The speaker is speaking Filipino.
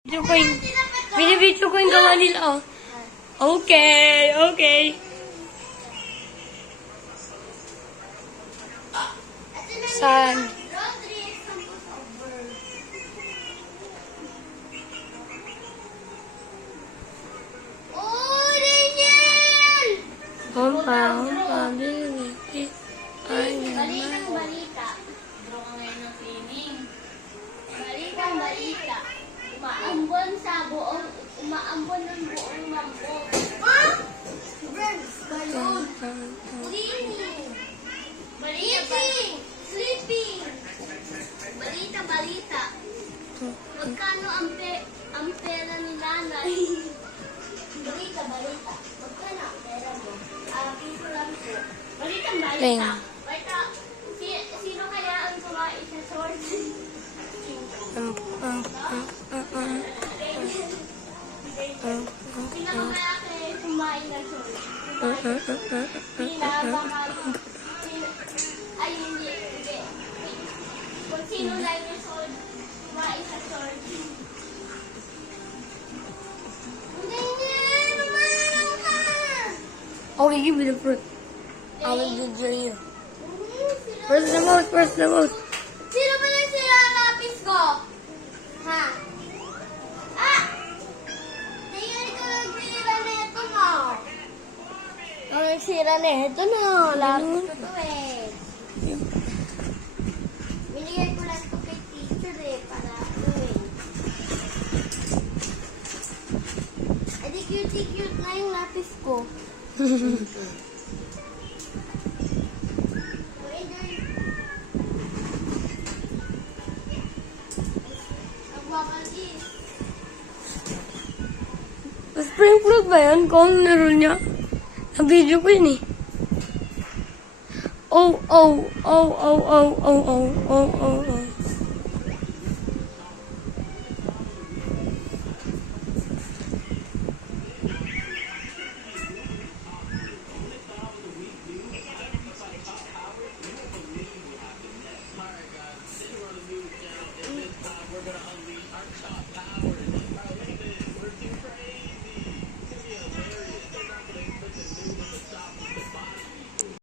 Video ko yung, binibidyo ko yung gawa nila, oh. Okay, okay. Saan? Humpa, bibi, ay naman. Balita. Draw ka ngayon ng cleaning. Balita. Umaambon ng buong mambog. Balon. Cleaning. Eating. Sleeping. Balita. Magkano ang pera ni nanay? Balita. Magkano ang pera mo? Piso lang po. Balita. Sino kaya ang kumain sa sword? Sino kaya kumain ng sword? Ay, hindi. Kung sino lang yung sword, kumain sa sword. Okay, give me the fruit. I will do you. Where's the most? Sino ba yung sila lapis ko? Ha? Tingnan ko lang sila na ito mo. Ang sira na ito na. Lapis ko to eh. Binigay ko lang ito kay teacher eh. Para gawin. Edi cute na yung lapis ko. Spring fruit ba yan? Kung ano naroon niya? Na-video ko yun eh. Oh.